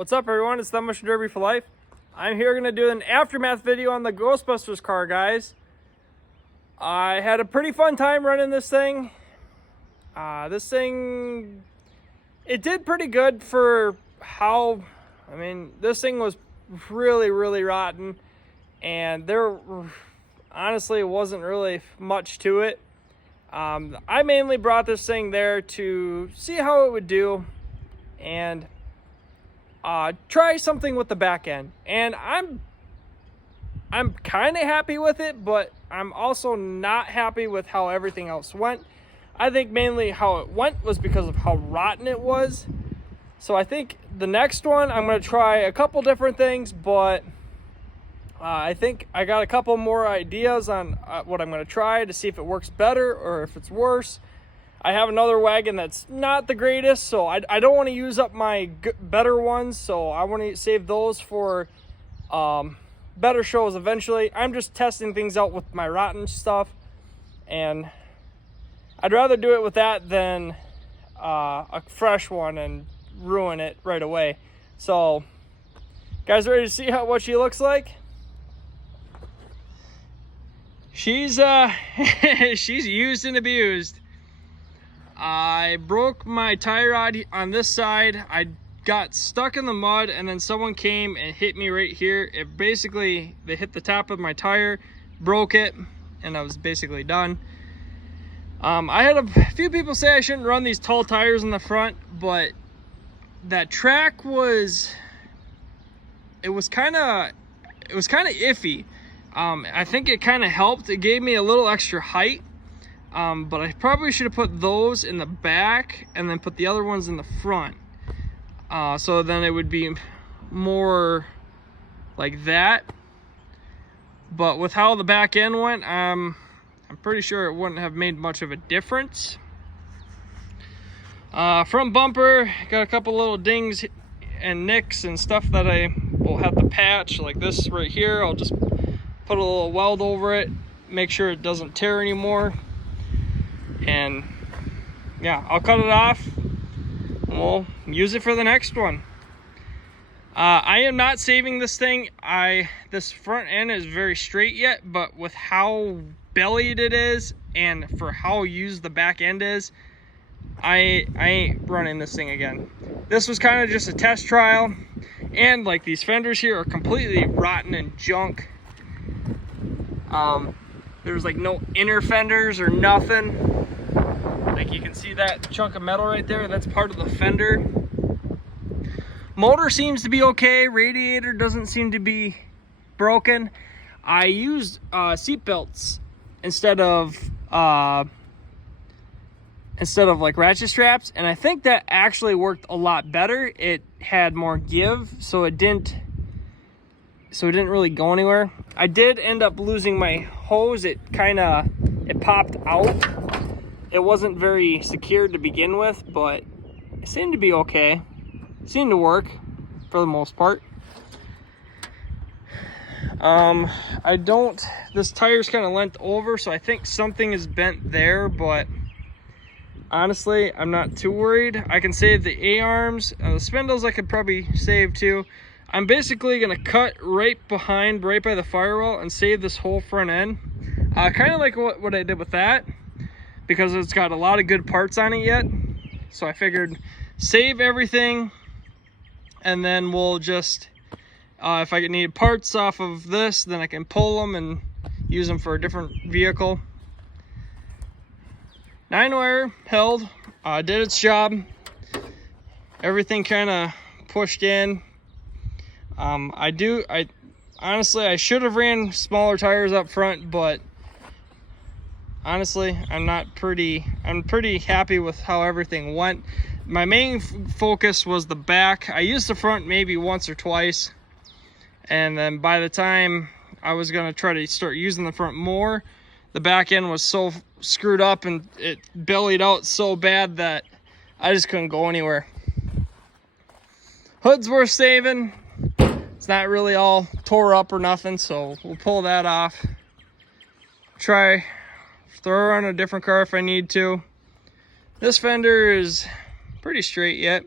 What's up, everyone? It's the Motion Derby for Life. I'm here going to do an aftermath video on the Ghostbusters car, guys. I had a pretty fun time running this thing. It did pretty good for how, this thing was really, really rotten. And there, honestly, wasn't really much to it. I mainly brought this thing there to see how it would do and try something with the back end. And I'm kind of happy with it, but I'm also not happy with how everything else went. I think mainly how it went was because of how rotten it was. So I think the next one I'm going to try a couple different things, but I think I got a couple more ideas on what I'm going to try to see if it works better or if it's worse. I have another wagon that's not the greatest, so I don't want to use up my better ones, so I want to save those for better shows eventually. I'm just testing things out with my rotten stuff, and I'd rather do it with that than a fresh one and ruin it right away. So, guys, ready to see what she looks like? She's she's used and abused. I broke my tie rod on this side. I got stuck in the mud, and then someone came and hit me right here. They hit the top of my tire, broke it, and I was basically done. I had a few people say I shouldn't run these tall tires in the front, but that track was kind of iffy. I think it kind of helped. It gave me a little extra height. But I probably should have put those in the back and then put the other ones in the front. So then it would be more like that. But with how the back end went, I'm pretty sure it wouldn't have made much of a difference. Front bumper, got a couple little dings and nicks and stuff that I will have to patch, like this right here. I'll just put a little weld over it, make sure it doesn't tear anymore. And yeah, I'll cut it off and we'll use it for the next one. I am not saving this thing. This front end is very straight yet, but with how bellied it is and for how used the back end is, I ain't running this thing again. This was kind of just a test trial, and like these fenders here are completely rotten and junk. There's like no inner fenders or nothing. Like you can see that chunk of metal right there, that's part of the fender. Motor seems to be okay, radiator doesn't seem to be broken. I used seat belts instead of like ratchet straps, and I think that actually worked a lot better. It had more give, so it didn't really go anywhere. I did end up losing my hose. It popped out. It wasn't very secure to begin with, but it seemed to be okay. It seemed to work for the most part. This tire's kind of leant over, so I think something is bent there, but honestly, I'm not too worried. I can save the A-arms. The spindles I could probably save too. I'm basically gonna cut right by the firewall and save this whole front end. Kind of like what I did with that, because it's got a lot of good parts on it yet. So I figured save everything, and then we'll just, if I need parts off of this, then I can pull them and use them for a different vehicle. 9-wire held, did its job. Everything kind of pushed in. Honestly, I should have ran smaller tires up front, but honestly, I'm pretty happy with how everything went. My main focus was the back. I used the front maybe once or twice, and then by the time I was gonna try to start using the front more, the back end was so screwed up and it bellied out so bad that I just couldn't go anywhere. Hood's worth saving. It's not really all tore up or nothing, so we'll pull that off. Throw her on a different car if I need to. This fender is pretty straight yet.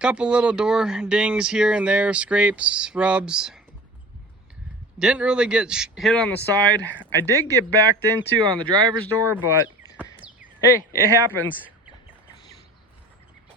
Couple little door dings here and there, scrapes, rubs. Didn't really get hit on the side. I did get backed into on the driver's door, but hey, it happens.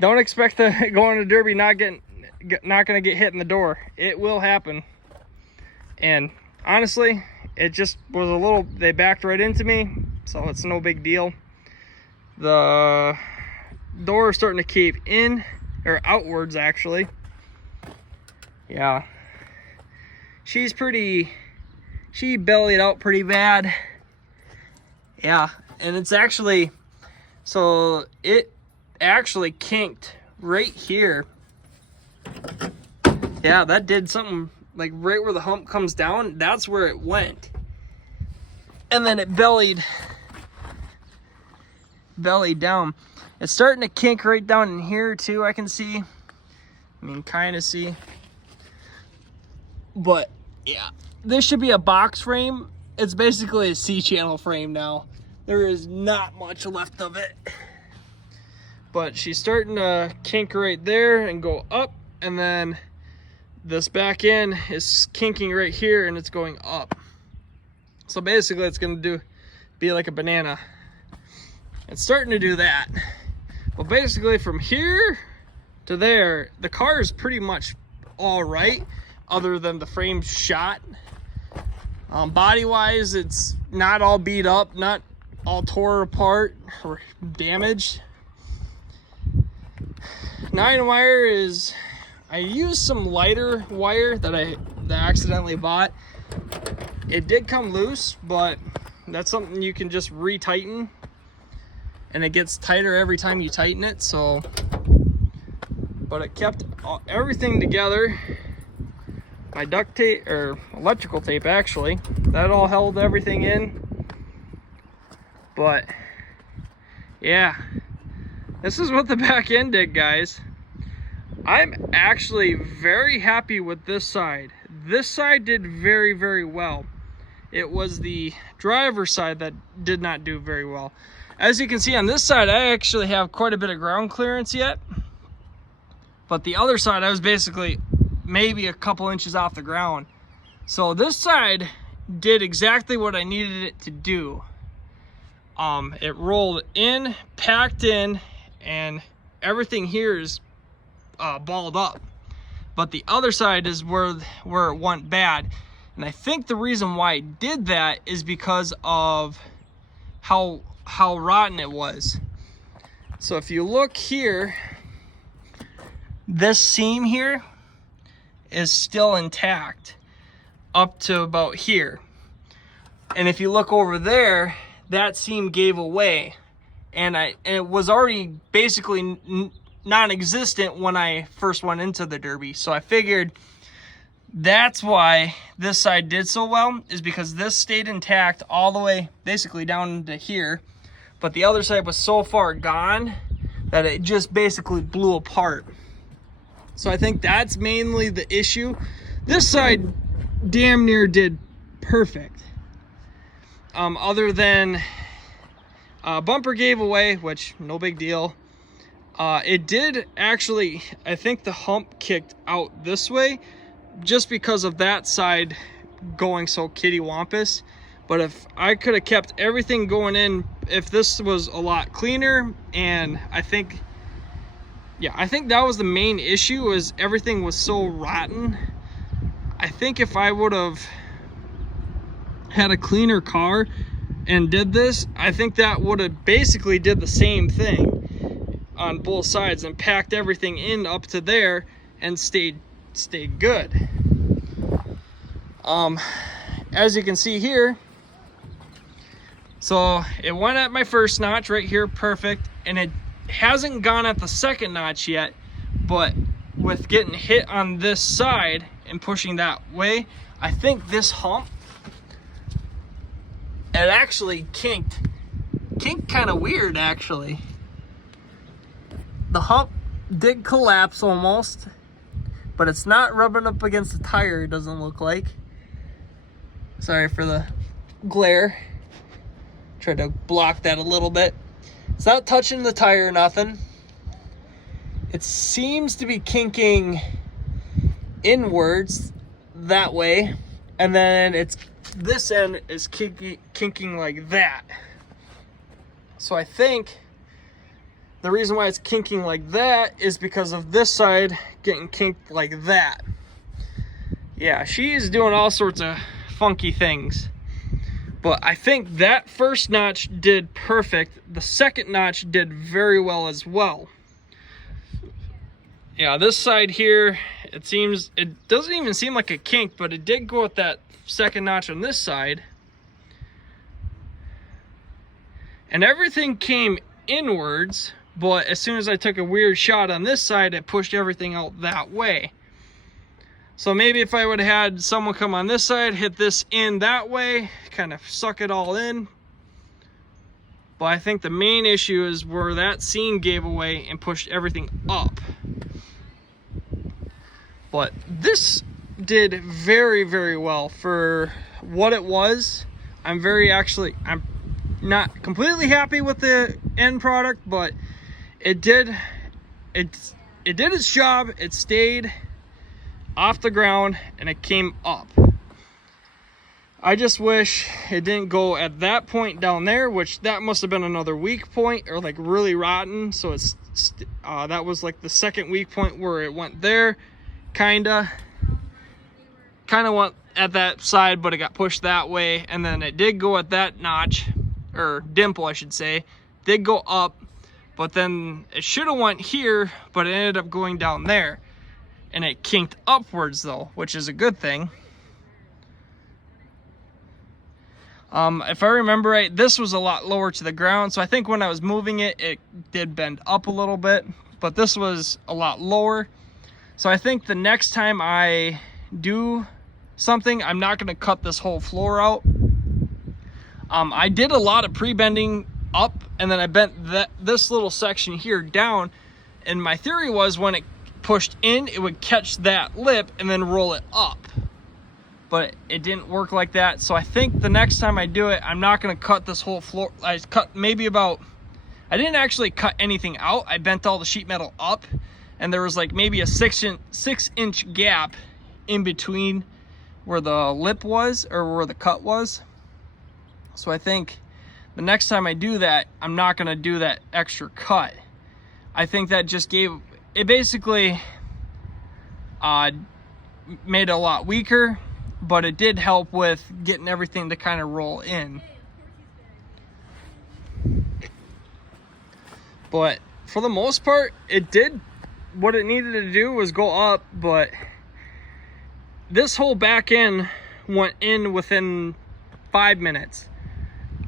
Don't expect to go on a derby not gonna get hit in the door. It will happen. And honestly, it just was a little, they backed right into me, so it's no big deal. The door is starting to cave in, or outwards actually. Yeah, she bellied out pretty bad. Yeah, and it's actually, so it actually kinked right here. Yeah, that did something, like right where the hump comes down, that's where it went. And then it bellied down. It's starting to kink right down in here too, I can see. I mean, kind of see. But yeah, this should be a box frame. It's basically a C-channel frame now. There is not much left of it. But she's starting to kink right there and go up, and then this back end is kinking right here and it's going up. So basically it's gonna be like a banana. It's starting to do that. But basically from here to there, the car is pretty much all right, other than the frame's shot. Body wise, it's not all beat up, not all tore apart or damaged. 9 wire is, I used some lighter wire that I accidentally bought. It did come loose, but that's something you can just retighten, and it gets tighter every time you tighten it. So, but it kept everything together. My duct tape, or electrical tape actually, that all held everything in. But yeah, this is what the back end did, guys. I'm actually very happy with this side. This side did very, very well. It was the driver's side that did not do very well. As you can see on this side, I actually have quite a bit of ground clearance yet. But the other side, I was basically maybe a couple inches off the ground. So this side did exactly what I needed it to do. It rolled in, packed in, and everything here is balled up. But the other side is where it went bad. And I think the reason why it did that is because of how rotten it was. So if you look here, this seam here is still intact up to about here. And if you look over there, that seam gave away. And it was already basically non-existent when I first went into the Derby. So I figured that's why this side did so well, is because this stayed intact all the way basically down to here, but the other side was so far gone that it just basically blew apart. So I think that's mainly the issue. This side damn near did perfect. Other than bumper gave away, which no big deal. It did actually, I think the hump kicked out this way just because of that side going so kittywampus. But if I could have kept everything going in, if this was a lot cleaner, and I think that was the main issue, is everything was so rotten. I think if I would have had a cleaner car and did this, I think that would have basically did the same thing on both sides and packed everything in up to there and stayed good. As you can see here, so it went at my first notch right here, perfect, and it hasn't gone at the second notch yet, but with getting hit on this side and pushing that way, I think this hump, it actually kinked kind of weird actually. The hump did collapse almost, but it's not rubbing up against the tire, it doesn't look like. Sorry for the glare. Tried to block that a little bit. It's not touching the tire or nothing. it seems to be kinking inwards that way, and then it's this end is kinking like that. So I think the reason why it's kinking like that is because of this side getting kinked like that. Yeah, she's doing all sorts of funky things. But I think that first notch did perfect. The second notch did very well as well. Yeah, this side here, it doesn't even seem like a kink, but it did go with that second notch on this side. And everything came inwards, but as soon as I took a weird shot on this side, it pushed everything out that way. So maybe if I would have had someone come on this side, hit this in that way, kind of suck it all in. But I think the main issue is where that seam gave away and pushed everything up. But this did very, very well for what it was. I'm not completely happy with the end product, but it did its job. It stayed off the ground and it came up. I just wish it didn't go at that point down there, which that must have been another weak point, or like really rotten. So it's that was like the second weak point where it went there, kind of went at that side, but it got pushed that way, and then it did go at that notch, or dimple I should say, did go up, but then it should have went here, but it ended up going down there. And it kinked upwards though, which is a good thing. If I remember right, this was a lot lower to the ground. So I think when I was moving it, it did bend up a little bit, but this was a lot lower. So I think the next time I do something, I'm not gonna cut this whole floor out. I did a lot of pre-bending up, and then I bent this little section here down. And my theory was when it pushed in, it would catch that lip and then roll it up, but it didn't work like that. So I think the next time I do it, I'm not going to cut this whole floor. I didn't actually cut anything out. I bent all the sheet metal up, and there was like maybe a 6-inch gap in between where the lip was, or where the cut was. So I think the next time I do that, I'm not going to do that extra cut. I think that just it basically made it a lot weaker, but it did help with getting everything to kind of roll in. But for the most part, it did what it needed to do, was go up, but this whole back end went in within 5 minutes.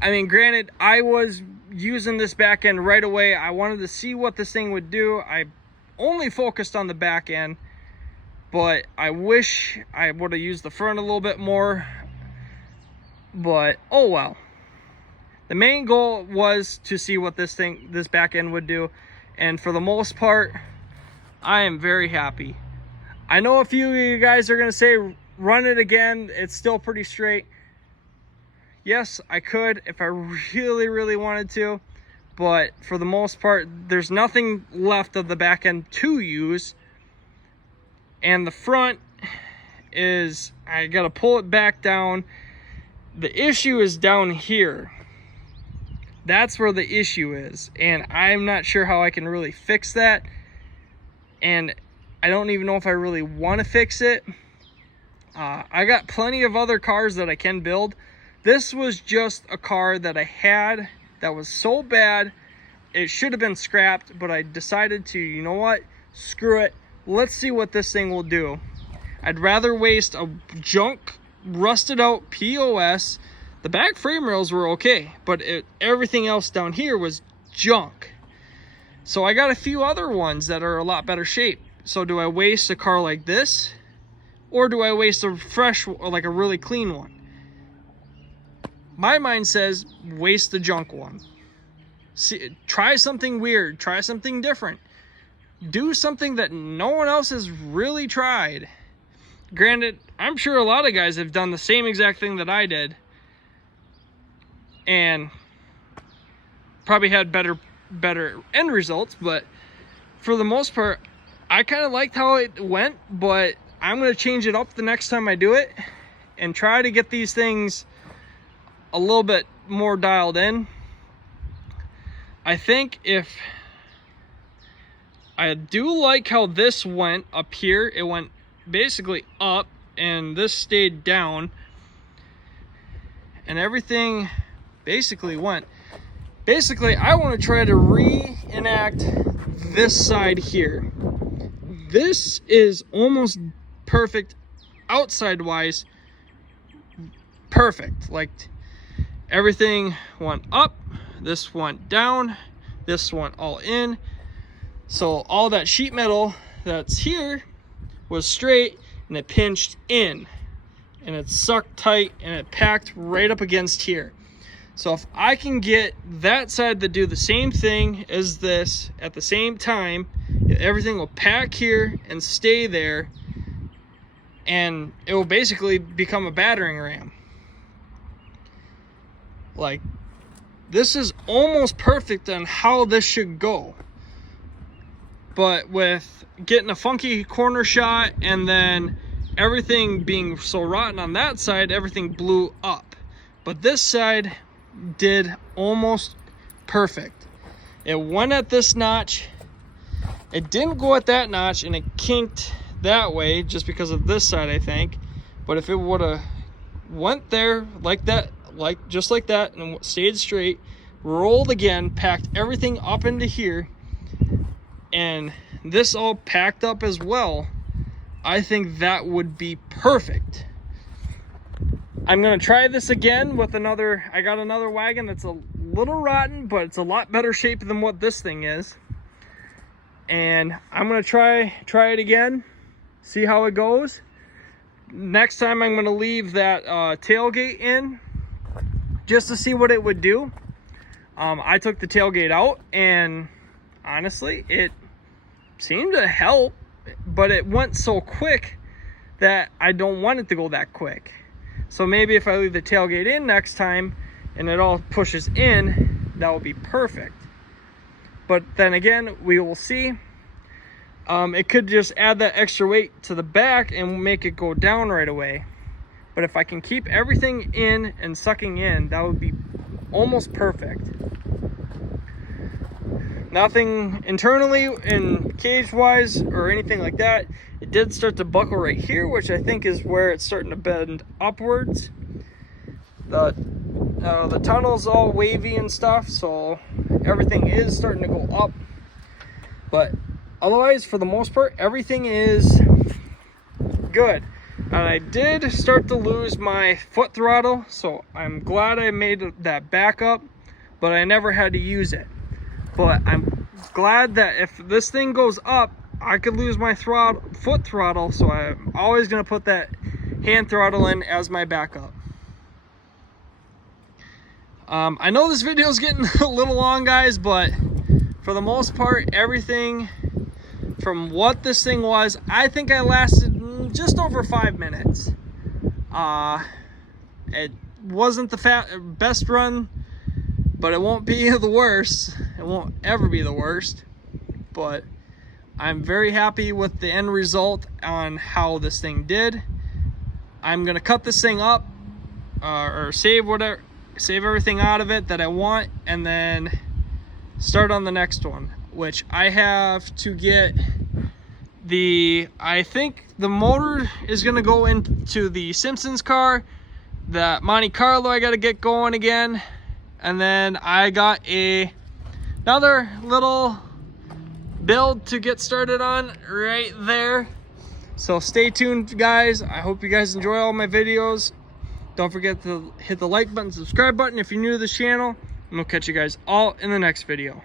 I mean, granted, I was using this back end right away. I wanted to see what this thing would do. I only focused on the back end, but I wish I would have used the front a little bit more, but oh well. The main goal was to see what this back end would do, and for the most part, I am very happy. I know a few of you guys are going to say, run it again, it's still pretty straight. Yes, I could if I really, really wanted to. But for the most part, there's nothing left of the back end to use. And the front is, I gotta pull it back down. The issue is down here. That's where the issue is. And I'm not sure how I can really fix that. And I don't even know if I really want to fix it. I got plenty of other cars that I can build. This was just a car that I had that was so bad, it should have been scrapped, but I decided to, you know what, screw it, let's see what this thing will do. I'd rather waste a junk, rusted out POS. The back frame rails were okay, but everything else down here was junk. So I got a few other ones that are a lot better shape. So do I waste a car like this, or do I waste a fresh, or like a really clean one? My mind says waste the junk one. See, try something weird, try something different. Do something that no one else has really tried. Granted, I'm sure a lot of guys have done the same exact thing that I did, and probably had better end results, but for the most part, I kind of liked how it went, but I'm going to change it up the next time I do it and try to get these things a little bit more dialed in. I think if I do like how this went up here, it went basically up and this stayed down, and everything basically went. Basically, I want to try to reenact this side here. This is almost perfect outside wise, perfect. Like everything went up, this went down, this went all in. So all that sheet metal that's here was straight and it pinched in and it sucked tight and it packed right up against here. So if I can get that side to do the same thing as this at the same time, everything will pack here and stay there, and it will basically become a battering ram. Like, this is almost perfect on how this should go. But with getting a funky corner shot and then everything being so rotten on that side, everything blew up. But this side did almost perfect. It went at this notch, it didn't go at that notch, and it kinked that way just because of this side, I think. But if it would have went there like that, just like that, and stayed straight, rolled again, packed everything up into here, and this all packed up as well, I think that would be perfect. I'm gonna try this again with another, I got another wagon that's a little rotten, but it's a lot better shape than what this thing is. And I'm gonna try it again, see how it goes. Next time I'm gonna leave that tailgate in just to see what it would do. I took the tailgate out and honestly, it seemed to help, but it went so quick that I don't want it to go that quick. So maybe if I leave the tailgate in next time and it all pushes in, that will be perfect. But then again, we will see. It could just add that extra weight to the back and make it go down right away. But if I can keep everything in and sucking in, that would be almost perfect. Nothing internally in cage wise or anything like that. It did start to buckle right here, which I think is where it's starting to bend upwards. The tunnel's all wavy and stuff, so everything is starting to go up. But otherwise, for the most part, everything is good. And I did start to lose my foot throttle, so I'm glad I made that backup, but I never had to use it. But I'm glad that if this thing goes up, I could lose my foot throttle, so I'm always going to put that hand throttle in as my backup. I know this video is getting a little long, guys, but for the most part, everything from what this thing was, I think I lasted just over 5 minutes. It wasn't the best run, but it won't be the worst. It won't ever be the worst. But I'm very happy with the end result on how this thing did. I'm gonna cut this thing up or save everything out of it that I want, and then start on the next one, which I have to get I think the motor is gonna go into the Simpsons car. That Monte Carlo I gotta get going again. And then I got another little build to get started on right there. So stay tuned, guys. I hope you guys enjoy all my videos. Don't forget to hit the like button, subscribe button if you're new to this channel, and we'll catch you guys all in the next video.